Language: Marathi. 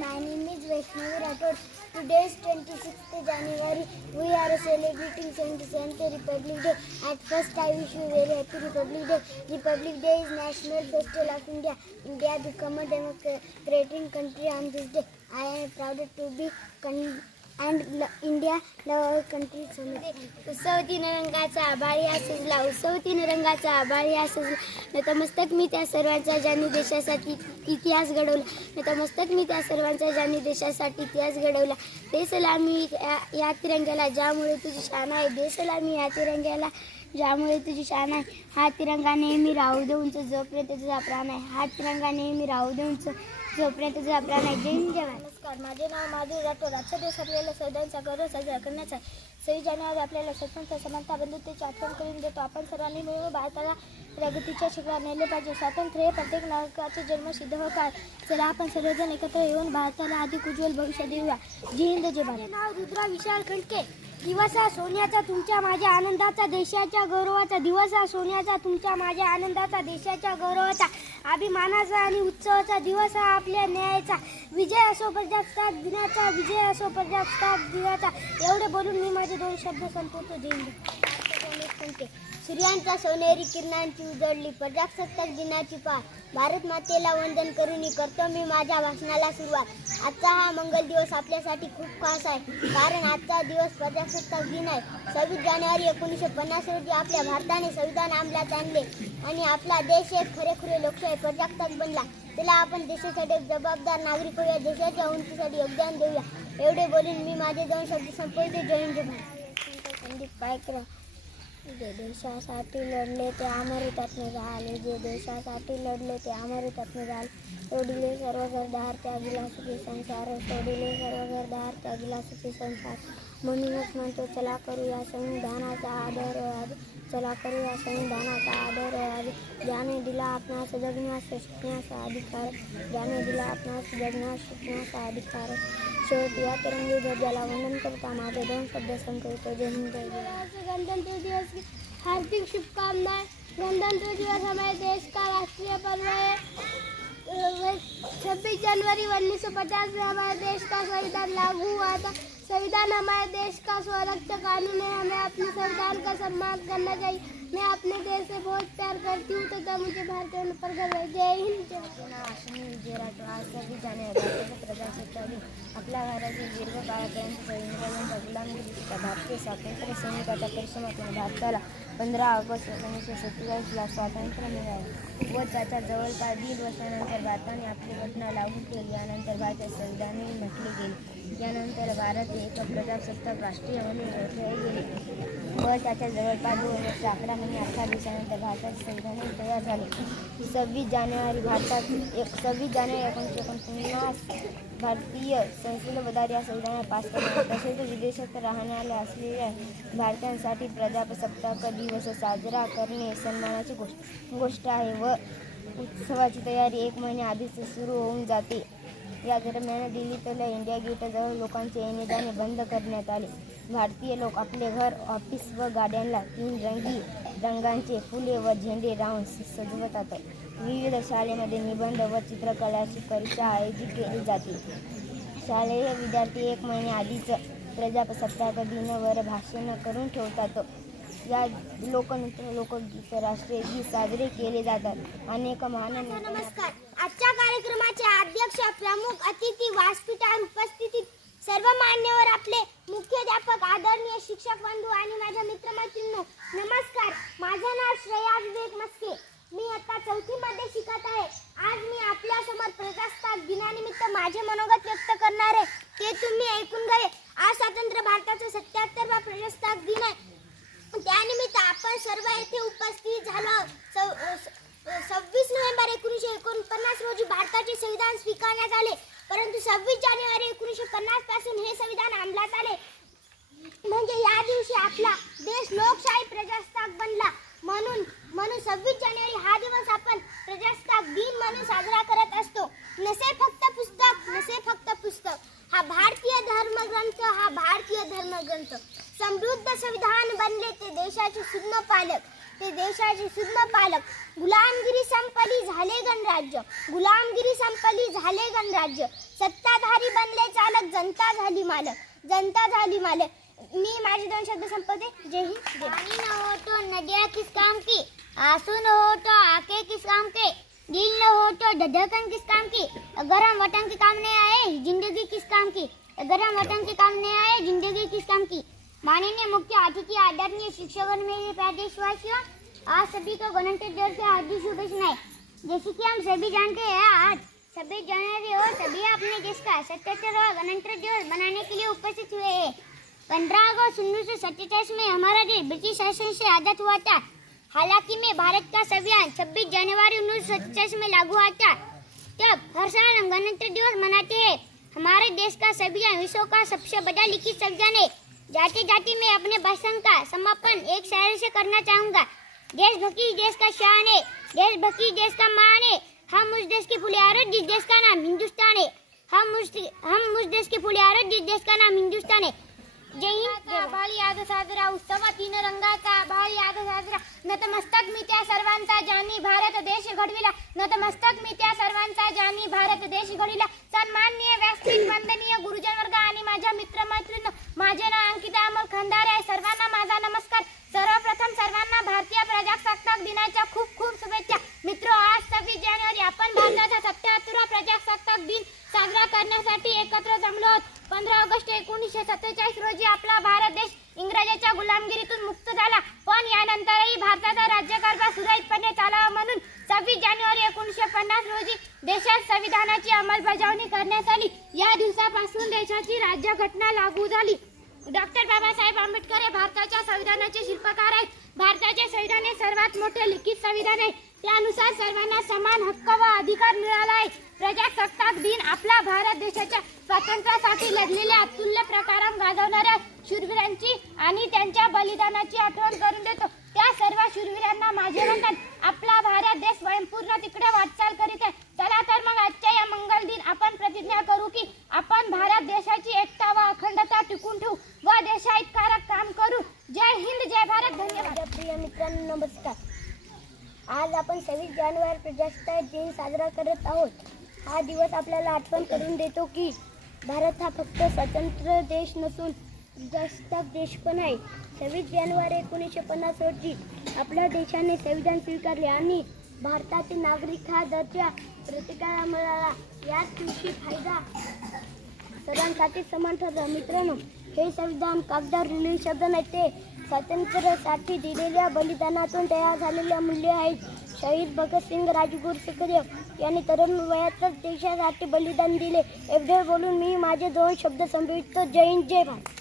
My name is Vaishnavi Rathod. Today is 26th January. We are celebrating 77th Republic Day. At first, I wish you very happy Republic Day. Republic Day is National Festival of India. India become a democratic country on this day. I am proud to be India love our country so much. उत्सवतीन रंगाचा आभाळी सजला, उत्सवतीन रंगाचा आभाळी सजला. नतमस्तक मी त्या सर्वांचा ज्यांनी देशासाठी इतिहास घडवला. नतमस्तक मी त्या सर्वांचा ज्यांनी देशासाठी इतिहास घडवला. देसलामी या तिरंग्याला ज्यामुळे तुझी शान आहे. देसलामी या तिरंग्याला ज्यामुळे तुझी शान आहे. हा तिरंगा नेहमी राहू दे उंच जोपर्यंत तुझा प्राण आहे. हा तिरंगा नेहमी राहू दे उंच जोपर्यंत तुझा प्राण आहे. जय हिंद जय भारत. नमस्कार, माझे नाव माधुरी राठोड. आजचा दिवस आपल्याला संविधानाचा गौरव साजरा करण्याचा आहे. 26 जानेवारी आपल्याला स्वतंत्र समानता बंधुतेची आठवण करून देतो. आपण सर्वांनी मिळून भारताला प्रगतीच्या शिखरावर नेले पाहिजे. स्वातंत्र्य हे प्रत्येक नागरिकाचे जन्मसिद्ध हक्क आहे. चला आपण सर्वजण एकत्र येऊन भारताला अधिक उज्ज्वल भविष्य देऊया. जय हिंद जय भारत. नाव रुद्रा विशाल खंडके. दिवस हा सोन्याचा तुमच्या माझ्या आनंदाचा, देशाच्या गौरवाचा. दिवस हा सोन्याचा तुमच्या माझ्या आनंदाचा, देशाच्या गौरवाचा, अभिमानाचा आणि उत्सवाचा. दिवस हा आपल्या न्यायाचा. विजय असो प्रजासत्ताक दिनाचा, विजय असो प्रजासत्ताक दिनाचा. एवढे बोलून मी माझे 2 शब्द संपवतो. जय हिंद. सूर्यांच्या सोनेरी किरणांची उजळली प्रजासत्ताक दिनाची पार. भारत मातेला वंदन करून करतो मी माझ्या भाषणाला सुरुवात. आजचा हा मंगल दिवस आपल्यासाठी खूप खास आहे, कारण आजचा दिवस प्रजासत्ताक दिन आहे. 26 जानेवारी 1950 रोजी आपल्या भारताने संविधान अंमलात आणले आणि आपला देश एक खरेखुरे लोकशाही प्रजासत्ताक बनला. त्याला आपण देशासाठी एक जबाबदार नागरिक होऊया, देशाच्या उन्नतीसाठी योगदान देऊया. एवढे बोलून मी माझे 2 शब्द संपवते. जय हिंद जय भारत. संदीप पायकर. जे देशासाठी लढले ते अमर हुतात्मे झाले. जे देशासाठी लढले ते अमर हुतात्मे झाले. सोडिले सर्व घरदार त्यागिला सुखी संसार. सोडिले सर्व घरदार त्यागिला सुखी संसार. म्हणूनच म्हणतो चला करूया संविधानाचा आदर. चला करूया संविधानाचा आदर. ज्याने दिला आपणास जगण्यास शिकण्याचा अधिकार. ज्याने दिला आपणास जगण्यास शिकण्याचा अधिकार. शेवटी या तिरंगी ध्वजाला वंदन करता माझे 2 शब्द संपवतो. जय हिंद जय भारत. गणतंत्र दिवस की हार्दिक शुभकामनाएं. गणतंत्र दिवस हमारे देश का राष्ट्रीय पर्व है. 26 जनवरी 1950 में हमारे देश का संविधान लागू हुआ था. संविधान हमारे देश का स्वरक्षक कानून है. हमें अपने संविधान का सम्मान करना चाहिए. मैं अपने देश से बहुत प्यार करती हूँ तथा मुझे भारत होने पर गर्व है. जय हिंद जय भारत. विजय राठोड. आज 26 जानेवारी भारताचा प्रजासत्ताक दिन. आपल्या घरातील दीर्घकाळापर्यंत सैनिकांचा गुलामगिरीचा भारतीय स्वातंत्र्य सैनिकाच्या परिश्रमातून भारताला 15 ऑगस्ट 1947ला स्वातंत्र्य मिळाले व त्याच्या जवळपास 1.5 वर्षानंतर भारताने आपली घटना लागू केली. यानंतर भारतीय संविधानही म्हटले गेले. यानंतर भारत हे एक प्रजासत्ताक राष्ट्रीय म्हणून ओळखले गेले व त्याच्या जवळपास 2 वर्ष 11 महिने 18 दिवसानंतर भारताचे संविधान तयार झाले. 26 जानेवारी 1949 भारतीय संसदेद्वारे या संविधानाला पास केले. तसेच विदेशात राहणाऱ्या असलेल्या भारतीयांसाठी प्रजासत्ताक दिवस साजरा करणे सन्मानाची गोष्ट आहे व उत्सवाची तयारी 1 महिने आधीच सुरू होऊन जाते. या दरम्यान दिल्लीतल्या इंडिया गेटजवळ लोकांचे येणे-जाणे बंद करण्यात आले. भारतीय लोक आपले घर, ऑफिस व गाड्यांना 3 रंगांचे फुले व झेंडे लावून सजवतात. विविध शाळेमध्ये निबंध व चित्रकलेची परीक्षा आयोजित केली जाते. शालेय विद्यार्थी 1 महिने आधीच प्रजासत्ताक दिनावर भाषण करून ठेवतात. या लोकनृत्य, लोकगीत, राष्ट्रीय गीत साजरे केले जातात. अनेक महान. नमस्कार. आजच्या कार्यक्रमाचे अध्यक्ष, प्रमुख अतिथी, व्यासपीठावर उपस्थित सर्व मान्यवर, आपले मुख्याध्यापक, आदरणीय शिक्षक बंधू आणि माझ्या मित्रमैत्रिणींनो, नमस्कार. माझे नाव श्रेया विवेक मस्के. मी आता 4थी मध्ये शिकत आहे. आज मी आपल्या समोर प्रजासत्ताक दिनानिमित्त माझे मनोगत व्यक्त करणार आहे. ते तुम्ही ऐकून घ्या. आज स्वतंत्र भारताचा 77वा प्रजासत्ताक दिन आहे. त्यानिमित्त आपण सर्व येथे उपस्थित झालो. 26 नोव्हेंबर 1949 रोजी भारताचे संविधान स्वीकारण्यात आले, परंतु 26 जानेवारी 1950 पासून हे संविधान अंमलात आले. म्हणजे या दिवशी आपला देश लोकशाही प्रजासत्ताक बनला. म्हणून 26 जानेवारी हा दिवस आपण प्रजासत्ताक दिन म्हणून साजरा करत असतो. नसे फक्त पुस्तक, नसे फक्त पुस्तक. हा भारतीय धर्मग्रंथ, हा भारतीय धर्मग्रंथ. समृद्ध संविधान बनले ते देशाचे सुज्ञ पालक, ते देशाचे सुज्ञ पालक. गुलामगिरी संपली झाले गणराज्य, गुलामगिरी संपली झाले गणराज्य. सत्ताधारी बनले चालक, जनता झाली मालक, जनता झाली मालक. मी माझे 2 शब्द संपवते. जय हिंद. पानी न हो तो नदियाँ किस काम की, आंसू न हो तो आंखें किस काम के, दिल न हो तो धड़कन किस काम की, अगर हम वतन के काम नहीं आए जिंदगी किस काम की, अगर हम वतन के काम नहीं आए जिंदगी किस काम की. माननीय मुख्य अतिथि, आदरणीय शिक्षकों, मेरे प्यारे देशवासियों, आज सभी को गणतंत्र दिवस की हार्दिक शुभकामनाएं. जैसे कि हम सभी जानते हैं, आज 26 जनवरी और सभी अपने देश का 77वां गणतंत्र दिवस मनाने के लिए उपस्थित हुए हैं. 15 अगस्त 1947 में हमारा देश ब्रिटिश शासन से आजाद हुआ था. हालांकि में भारत का संविधान 26 जनवरी 1947 में लागू हुआ था. तब हर साल हम गणतंत्र दिवस मनाते हैं. हमारे देश का संविधान विश्व का सबसे बड़ा लिखित संविधान है. जाते जाते मैं अपने भाषण का समापन एक शायरी से करना चाहूँगा. देशभक्ति देश का शान है, देशभक्ति देश का मान है. हम उस देश के फुलियार जिस देश का नाम हिंदुस्तान है. हम उस देश के फुलियार जिस देश का नाम हिंदुस्तान है. जय हिंद. आभाळी आज साजरा उत्सव 3 रंगाचा, आभाळी आज साजरा. नतमस्तक मी त्या सर्वांचा ज्यांनी भारत देश घडविला, नतमस्तक मी त्या सर्वांचा ज्यांनी भारत देश घडविला. सन्माननीय व्यासपीठ, वंदनीय गुरुजन वर्ग आणि माझ्या मित्रमैत्रिणी, माझे नाव अंकिता अमोल खंदारे आहे. सर्वांना माझा नमस्कार. सर्वप्रथम सर्वांना भारतीय प्रजासत्ताक दिनाच्या खूप खूप शुभेच्छा. मित्रो, आज 26 जानेवारी आपण भारताचा 77वा प्रजासत्ताक दिन साजरा करण्यासाठी एकत्र जमलो आहोत. 15 ऑगस्ट 1947 रोजी आपला भारत देश इंग्रजांच्या गुलामगिरीतून मुक्त झाला. पण यानंतरही भारताचा राज्यकारभार सुरळीतपणे चालावा म्हणून 26 जानेवारी 1950 रोजी देशात संविधानाची अंमलबजावणी करण्यात आली. या दिवसापासून देशाची राज्यघटना लागू झाली. डॉक्टर बाबासाहेब आंबेडकर हे भारताच्या संविधानाचे शिल्पकार आहेत. भारताचे संविधान हे सर्वात मोठे लिखित संविधान आहे. त्यानुसार सर्वांना समान हक्क व अधिकार मिळाला आहे. प्रजासत्ताक दिन आपला भारत देशाच्या स्वातंत्र्यासाठी लढलेल्या अतुल्य प्रकाराम गाजवणाऱ्या शूरवीरांची आणि त्यांच्या बलिदानाची आठवण करून देतो. त्या सर्व शूरवीरांना माझे वंदन. आपला भारत देश स्वयंपूर्ण तिकडे वाटचाल करीत आहे. चला तर मग आजच्या या मंगल दिन आपण प्रतिज्ञा करू की आपण भारत देशाची एकता व अखंडता टिकून ठेवू व देशाहितकारक काम करू. जय हिंद, जय भारत. धन्यवाद. प्रिय मित्रांनो, नमस्कार. आज आपण 26 जानेवारी प्रजासत्ताक दिन साजरा करत आहोत. हा दिवस आपल्याला आठवण करून देतो की भारत हा फक्त स्वतंत्र देश नसून प्रजासत्ताक देश पण आहे. 26 जानेवारी 1950 रोजी आपल्या देशाने संविधान स्वीकारले आणि भारताचे नागरिक हा दर्जा प्रत्येकाला मिळाला. याच दिवशी फायदा सर्वांसाठी समान ठरला. मित्रांनो, हे संविधान कागदावर लिहिलेले शब्द नाही, ते स्वातंत्र्यासाठी दिलेल्या बलिदानातून तयार झालेले मूल्य आहेत. शहीद भगतसिंग, राजगुरू सुखदेव यांनी तरुण वयातच देशासाठी बलिदान दिले. एवढे बोलून मी माझे 2 शब्द संपवितो. जय हिंद, जय भारत.